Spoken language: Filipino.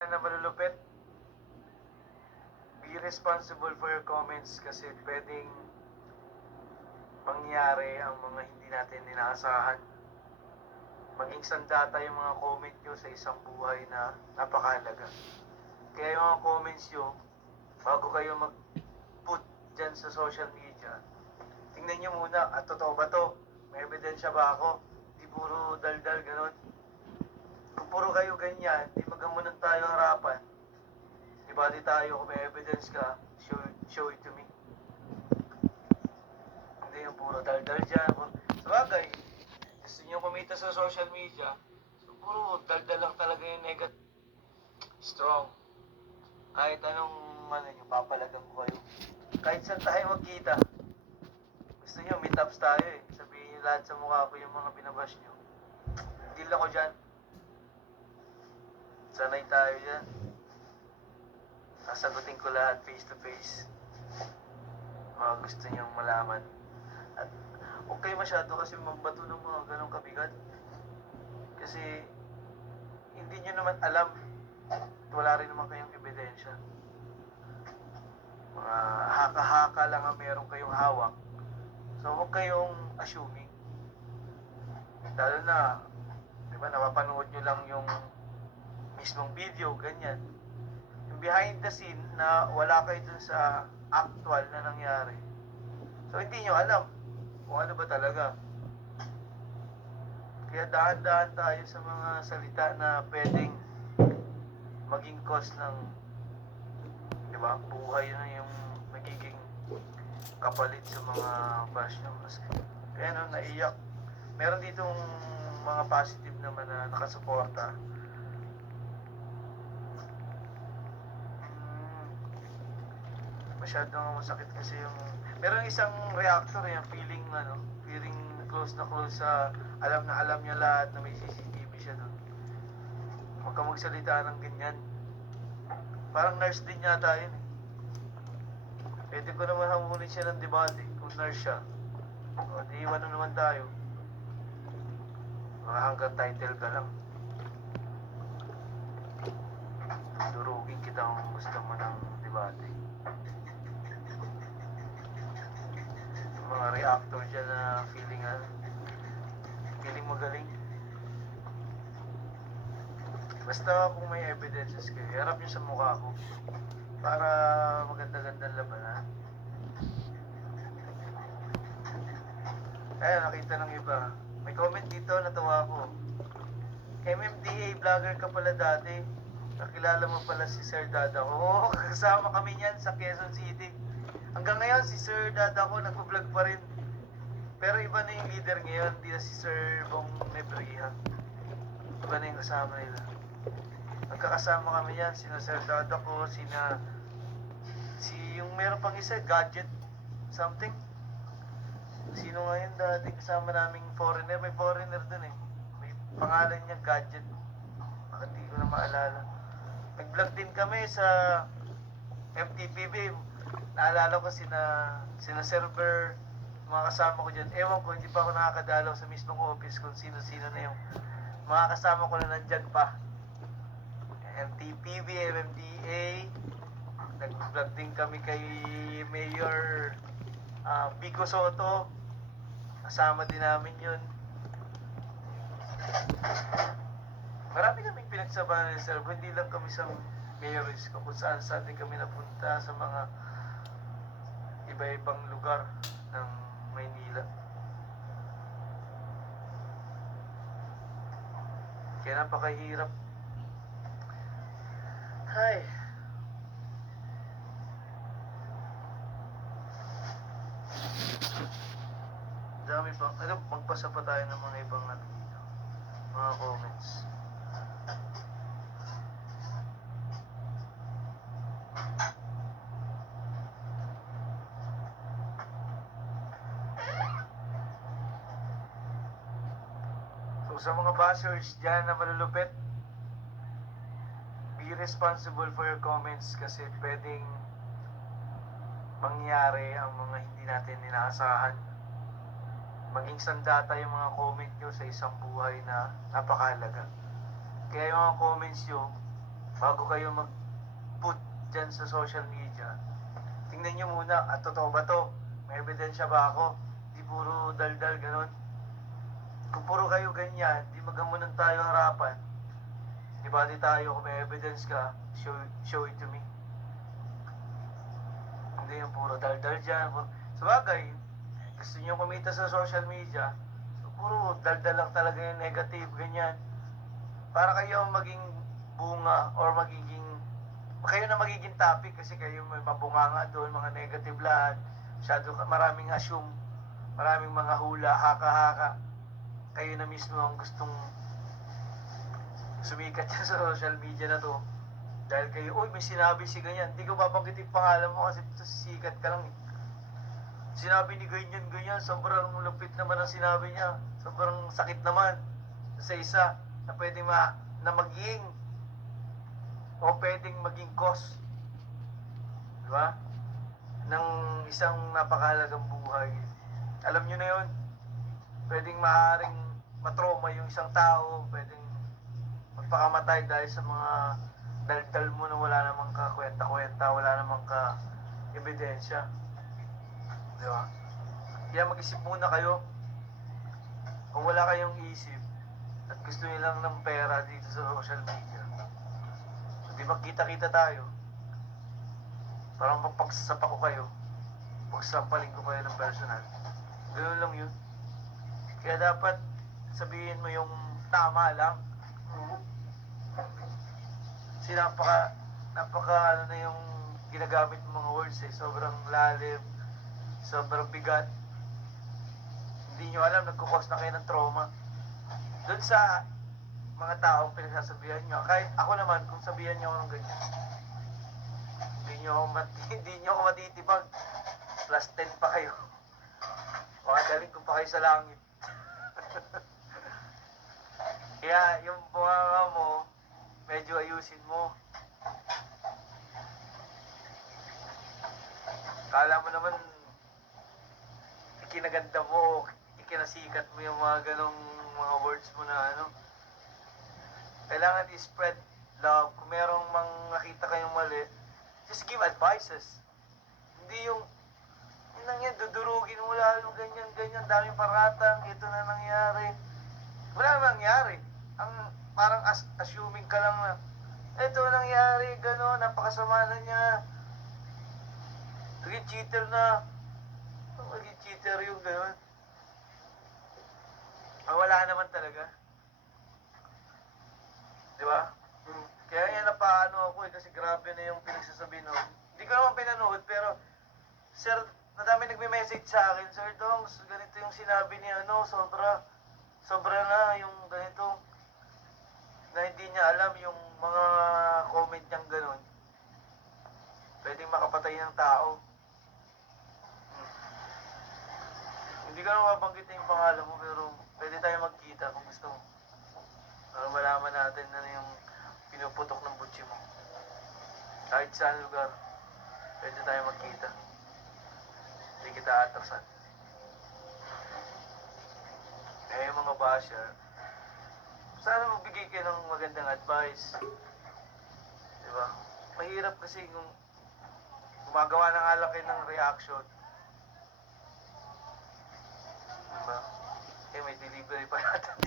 Na malulupit, be responsible for your comments kasi pwedeng mangyari ang mga hindi natin inaasahan. Maging sandata yung mga comment nyo sa isang buhay na napakahalaga. Kaya yung mga comments nyo, bago kayo mag-put dyan sa social media, tingnan nyo muna, at totoo ba to? May ebidensya ba ako? Di puro daldal ganun. Kung puro kayo ganyan, di magamunan tayo harapan. Di ba di tayo, kung may evidence ka, show it to me. Hindi yung puro daldal dyan. Sabagay, gusto nyo kumita sa social media, so puro daldal lang talaga yung negative. Strong. Kahit anong nyo, papalagan ko kayo. Kahit saan tayo magkita. Gusto nyo, meetups tayo eh. Sabihin nyo lahat sa mukha ko yung mga binabash nyo. Deal ako dyan. Sanay tayo dyan. Sasagutin ko lahat face to face. Mga gusto nyong malaman. At huwag kayo masyado kasi mambato ng mga ganong kabigat. Kasi hindi nyo naman alam. Wala rin naman kayong ebidensya. Mga haka-haka lang ang meron kayong hawak. So huwag kayong assuming. Lalo na, di ba, napapanood nyo lang yung mismong video, ganyan. Yung behind the scene na wala kayo dun sa actual na nangyari. So hindi nyo alam kung ano ba talaga. Kaya dahan-dahan tayo sa mga salita na pwedeng maging cause ng, di ba, buhay na yung nagiging kapalit sa mga bash nyo. Kaya no, naiyak. Meron ditong mga positive naman na nakasuporta. Masyadong masakit kasi yung meron isang reactor yung feeling close na close sa alam na alam niya lahat na may CCTV siya doon. Huwag ka magsalita ng ganyan. Parang nurse din yata yun eh. Pwede ko naman hamulin siya ng debate kung nurse siya. O di iwan na naman tayo. Mga hanggang title ka lang. Durugin kita kung gusto mo ng debate. Mga reactor dyan na feeling magaling. Basta kung may evidences kayo, harap nyo sa mukha ko para maganda-ganda laban, ha? Nakita ng iba. May comment dito, natawa ko. MMDA vlogger ka pala dati. Nakilala mo pala si Sir Dada ko. Oo, kasama kami niyan sa Quezon City. Hanggang ngayon, si Sir Dada ko nag-vlog pa rin. Pero iba na yung leader ngayon, hindi na si Sir Bong Nebriha. Iba na yung kasama nila. Magkakasama kami yan, sina Sir Dada ko, yung meron pang isa, Gadget, something. Sino nga yun dati kasama naming foreigner? May foreigner dun eh. May pangalan niya, Gadget. Hindi ko na maalala. Nag-vlog din kami sa MTPB. Naalala ko sina server, mga kasama ko dyan. Ewan ko, hindi pa ako nakakadalaw sa mismong office kung sino-sino na yung mga kasama ko na nandyan pa. MTPB, MMDA. Nag-vlog din kami kay Mayor Vico Soto. Kasama din namin yun. Marami kaming pinagsabahan ni Sir. Hindi lang kami sa Mayor's ko kung saan din kami napunta sa mga iba-ibang lugar ng Maynila. Kaya napakahirap. Hay. Dami pa. Magpasa pa tayo ng mga ibang dito. Mga comments. So sa mga bashers dyan na malulupit, be responsible for your comments kasi pwedeng mangyari ang mga hindi natin inaasahan. Maging sandata yung mga comment nyo sa isang buhay na napakahalaga. Kaya yung mga comments nyo, bago kayo mag-put dyan sa social media, tingnan nyo muna, at totoo ba to? May ebidensya ba ako? Di puro daldal, ganon. Kung puro kayo ganyan, di magamunan tayo harapan. Di ba di tayo, kung may evidence ka, show it to me. Hindi yung puro daldal dyan. Sabagay, gusto nyo kumita sa social media, puro daldal lang talaga yung negative, ganyan. Para kayo maging bunga or kayo na magiging topic kasi kayo may mabunganga doon, mga negative lahat. Masyado maraming assume, maraming mga hula, haka-haka. Kayo na mismo ang gustong sumikat yan sa social media na to. Dahil kayo, uy, may sinabi si ganyan. Hindi ko babanggitin pangalan mo kasi sikat ka lang eh. Sinabi ni ganyan, sobrang lupit naman ang sinabi niya. Sobrang sakit naman sa isa na pwedeng na maging o pwedeng maging cause, di ba? Ng isang napakahalagang buhay. Alam nyo na yun, pwedeng maaaring matrauma yung isang tao, pwedeng magpakamatay dahil sa mga daldal mo na wala namang kakwenta-kwenta, wala namang ka-ebidensya. Di ba? Kaya mag-isip muna kayo. Kung wala kayong isip at gusto nyo lang ng pera dito sa social media, di magkita-kita tayo. Parang magpagsasapa ko kayo, pagsampaling ko kayo ng personal. Ganoon lang yun. Kaya dapat sabihin mo yung tama lang. Kasi napaka ano na yung ginagamit mo mga words eh. Sobrang lalim, sobrang bigat. Hindi nyo alam, nagkukos na kayo ng trauma. Doon sa mga taong pinagsasabihan nyo, kahit ako naman, kung sabihan nyo ako ng ganyan, hindi nyo ako matitibag. Plus 10 pa kayo. Makadaling ko pa kayo sa langit. Kaya yung bunganga mo, medyo ayusin mo. Kala mo naman, ikinaganda mo, ikinasikat mo yung mga ganong mga words mo na ano. Kailangan i-spread love. Kung merong nakita kayong mali, just give advices. Hindi yung yan, dudurugin mo lalo, ganyan, daming paratang, ito na nangyari. Wala na nangyari. Ang parang assuming ka lang na, ito nangyari, gano'n, napakasama na niya. Naging cheater na. Naging cheater yung gano'n. Wala naman talaga. Di ba? Kaya yan napaano ako eh, kasi grabe na yung pinagsasabi noon. Hindi ko naman pinanood, pero, sir, madami nagme-message sa akin, Sir Dongs, ganito yung sinabi ni sobra na yung ganito, na hindi niya alam yung mga comment niyang ganun. Pwedeng makapatay ng tao. Hindi ko naman mabanggitin yung pangalan mo, pero pwede tayo magkita kung gusto mo. Para malaman natin na yung pinuputok ng butsi mo. Kahit saan lugar, pwede tayo magkita. Hindi kita atrasan. Eh, mga basher, sana magbigay kayo ng magandang advice. Diba? Mahirap kasi kung gumagawa ng alaki ng reaction. Diba? Eh, may delivery pa natin.